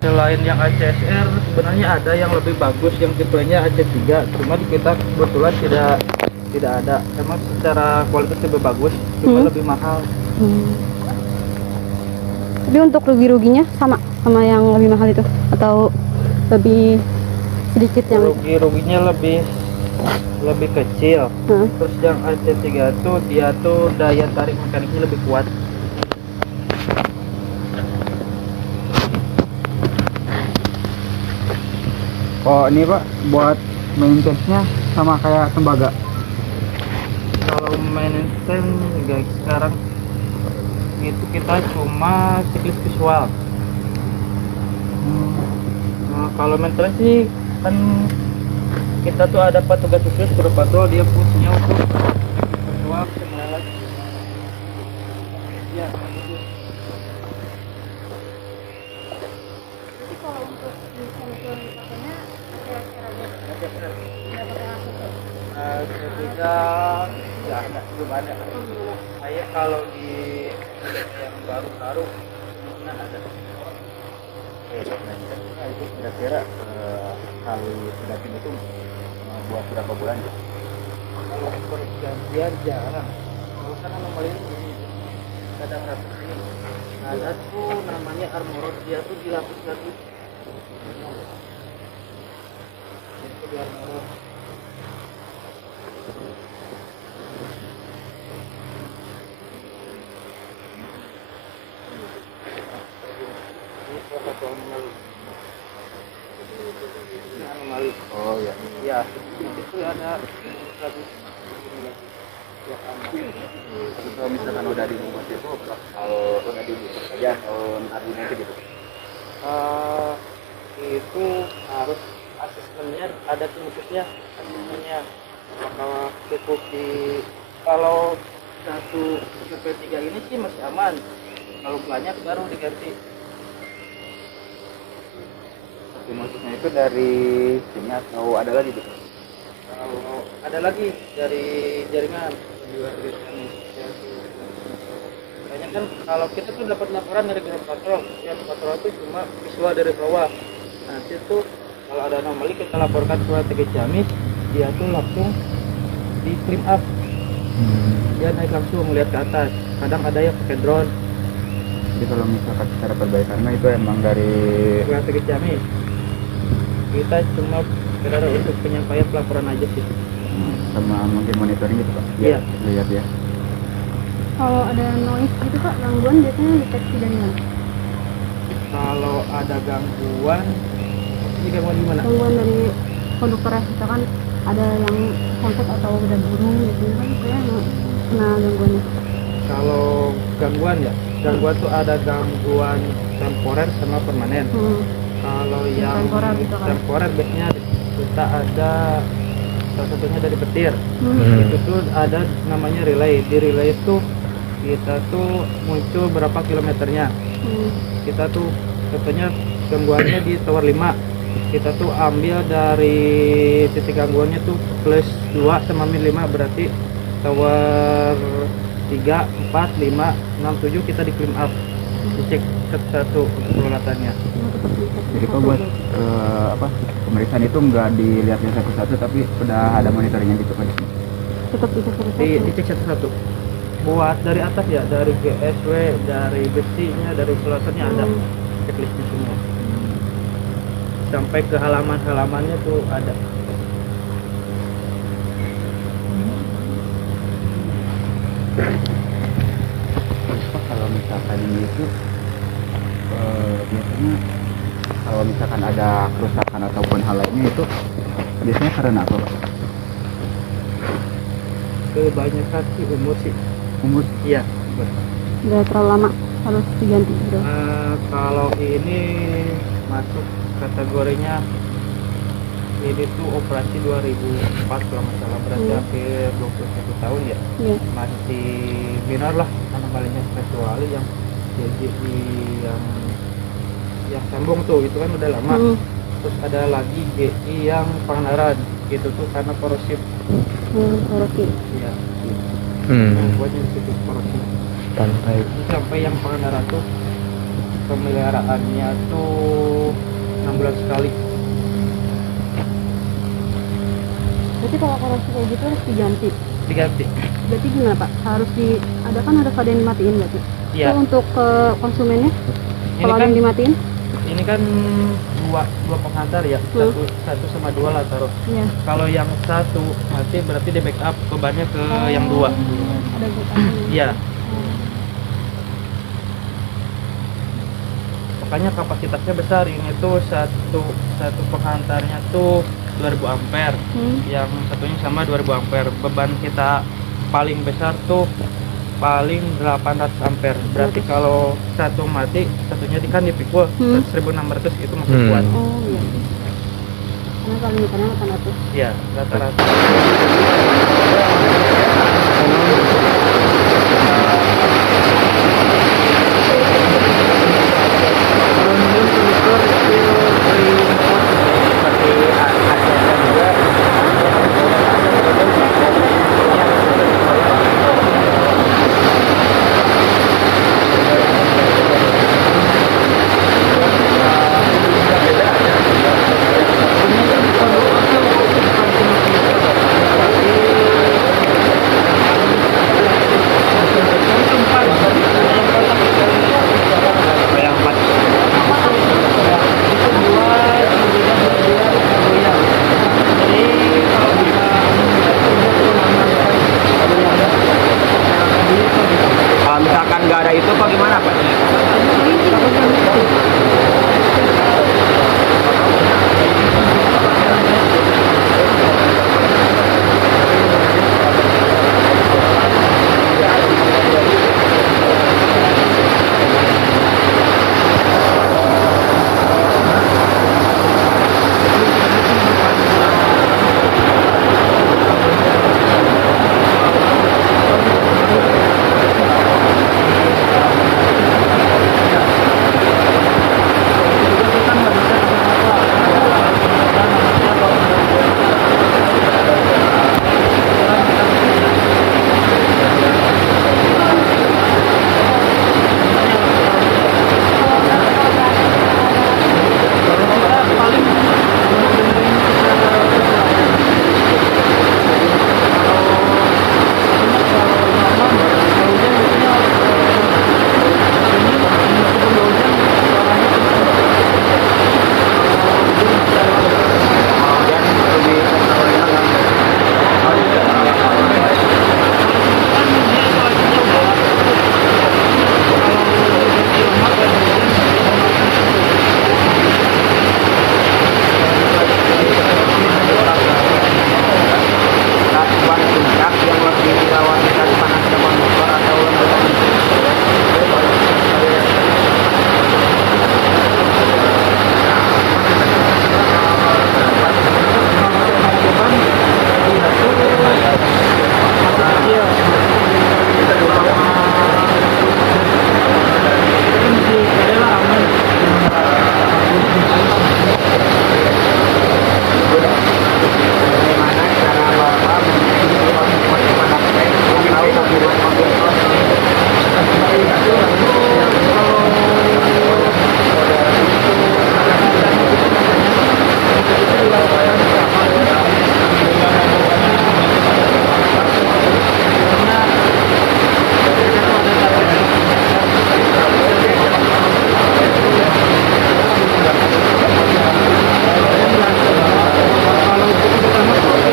Selain yang ACSR sebenarnya ada yang lebih bagus yang tipenya AC3, cuma di kita kebetulan tidak ada. Emang secara kualitas lebih bagus, cuma lebih mahal. Tapi untuk rugi-ruginya sama yang lebih mahal itu atau lebih sedikit yang ruginya lebih kecil. Terus yang AC3 tuh dia tuh daya tarik mekaniknya lebih kuat. Oh ini Pak, buat maintenance-nya sama kayak tembaga? Kalau maintenance guys sekarang itu kita cuma siklis visual. Nah, kalau maintenance sih kan kita tuh ada petugas khusus suruh patrol, dia fungsinya untuk visual kendala. Ya, kalau untuk pakainya ketiga ya ada, belum ada. Saya kalau di yang baru-baru nah ada. Nah, itu kira-kira kali pendamping itu buat berapa bulan ya? Kalau pergantian jarang. Kalau kan anomali ini kadang ratus ini. Ada tuh namanya armor, dia tuh dilapis-lapis. Itu di armor. Anomali. Oh ya. Ya, itu ada lapis. Ya, Tapi kalau misalkan udah dibuat itu kalau udah dibuat aja tahun artinya itu gitu. Itu harus asistennya ada tim khususnya, asistennya bakal cukup di kalau satu CP3 ini sih masih aman, kalau banyak baru diganti. Tapi maksudnya itu dari sini atau ada lagi gitu? Kalau ada lagi dari jaringan kayaknya kan kalau kita tuh dapat laporan dari grup patrol, yang patrol itu cuma visual dari bawah. Nanti tuh kalau ada anomali kita laporkan ke TG Ciamis, dia tuh langsung di clean up. Dia naik langsung melihat ke atas. Kadang ada yang pakai drone. Jadi kalau misalkan secara perbaikan itu emang dari TG Ciamis. Kita cuma sekedar untuk penyampaian pelaporan aja sih. sama mungkin monitoring gitu Pak? Iya. Lihat ya. kalau ada noise gitu Pak, gangguan biasanya deteksi dari mana? Kalau ada gangguan, ini gangguan gimana? Gangguan dari konduktor, misalkan ada yang kontak atau udah burung gitu kan, saya nggak kena gangguannya. Kalau gangguan ya, gangguan tuh ada gangguan temporer sama permanen. Kalau yang Temporer gitu kan? temporer biasanya kita ada salah satunya dari petir. Itu tuh ada namanya relay. Di relay itu kita tuh muncul berapa kilometernya. Kita tuh contohnya gangguannya di tower 5. Kita tuh ambil dari titik gangguannya tuh plus 2 sama min 5, berarti tower 3, 4, 5, 6, 7 kita di clean up. Dicek satu-satu untuk peralatannya. Jadi Pak buat pemeriksaan itu nggak dilihatnya satu-satu tapi udah ada monitoringnya gitu Pak? Tetap bisa selesai. Dicek satu-satu. Buat dari atas ya, dari GSW, dari besinya, dari insulatornya ada checklistnya semua. Sampai ke halaman-halamannya tuh ada. Pak kalau misalkan ini itu biasanya kalau misalkan ada kerusakan ataupun hal lainnya itu biasanya karena apa Pak? Kebanyakan sih umur sih. Umur? Iya. Udah terlalu lama harus diganti gitu. Kalau ini masuk kategorinya ini tuh operasi 2004 kalau nggak salah, berarti hampir 21 tahun ya. Masih minor lah anomalinya, kecuali yang JJI yang sambung tuh itu kan udah lama. Terus ada lagi GI yang Pangandaran, itu tuh karena korosif. Korosif. Iya. Buatnya itu korosif. Sampai Sampai yang Pangandaran tuh pemeliharaannya tuh 6 bulan sekali. Berarti kalau korupsi kayak gitu harus diganti. Diganti. Berarti gimana Pak? Harus harus ada yang dimatiin berarti? Iya. Itu untuk ke konsumennya? Ini Kalau ada kan yang dimatiin? ini kan dua penghantar ya, satu sama dua lah taruh. Iya. Kalau yang satu mati berarti di backup bebannya ke yang dua. Ada backupnya. Iya. Makanya kapasitasnya besar, ini tuh satu penghantarnya tuh 2000 ampere, yang satunya sama 2000 ampere. Beban kita paling besar tuh paling 800 ampere. Berarti kalau satu mati, satunya kan dipikul 1600 itu masih kuat. Oh iya. Karena paling besarnya 800. Iya, rata-rata.